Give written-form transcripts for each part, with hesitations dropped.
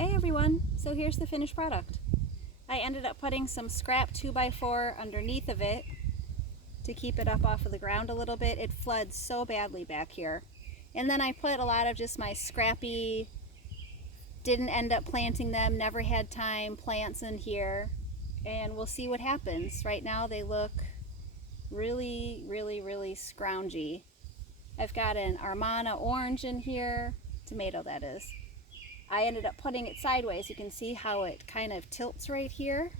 Hey everyone, so here's the finished product. I ended up putting some scrap 2x4 underneath of it to keep it up off of the ground a little bit. It floods so badly back here. And then I put a lot of just my scrappy, didn't end up planting them, never had time, plants in here. And we'll see what happens. Right now they look really scroungy. I've got an Armana orange in here, tomato that is. I ended up putting it sideways. You can see how it kind of tilts right here.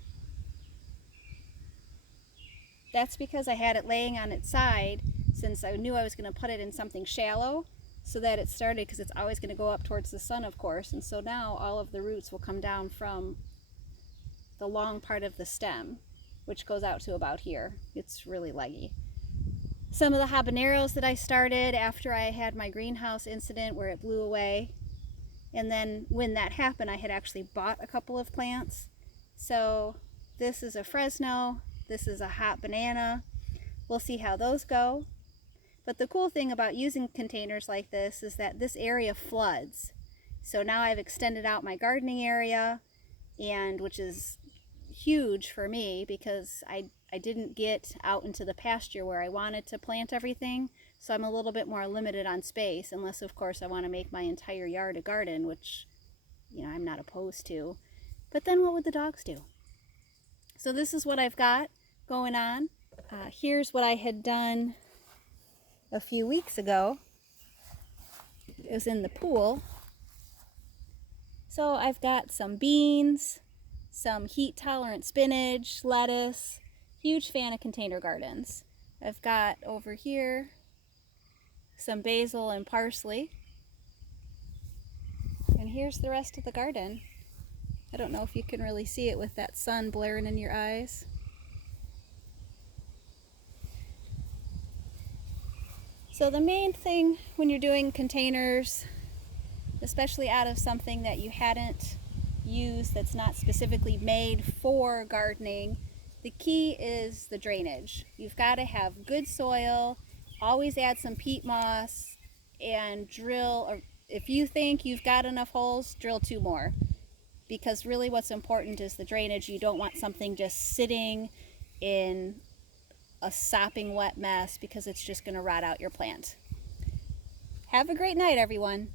That's because I had it laying on its side since I knew I was going to put it in something shallow so that it started, because it's always going to go up towards the sun, of course. And so now all of the roots will come down from the long part of the stem, which goes out to about here. It's really leggy. Some of the habaneros that I started after I had my greenhouse incident where it blew away, and then when that happened, I had actually bought a couple of plants. So this is a Fresno, this is a hot banana. We'll see how those go. But the cool thing about using containers like this is that this area floods. So now I've extended out my gardening area, and which is huge for me because I didn't get out into the pasture where I wanted to plant everything. So I'm a little bit more limited on space, unless of course I want to make my entire yard a garden, which, you know, I'm not opposed to. But then what would the dogs do? So this is what I've got going on. Here's what I had done a few weeks ago. It was in the pool. So I've got some beans, some heat tolerant spinach, lettuce. Huge fan of container gardens. I've got over here some basil and parsley. And here's the rest of the garden. I don't know if you can really see it with that sun blaring in your eyes. So the main thing when you're doing containers, especially out of something that you hadn't used, that's not specifically made for gardening, the key is the drainage. You've got to have good soil. Always add some peat moss and drill, or if you think you've got enough holes, drill 2 more. Because really what's important is the drainage. You don't want something just sitting in a sopping wet mess, because it's just going to rot out your plant. Have a great night, everyone.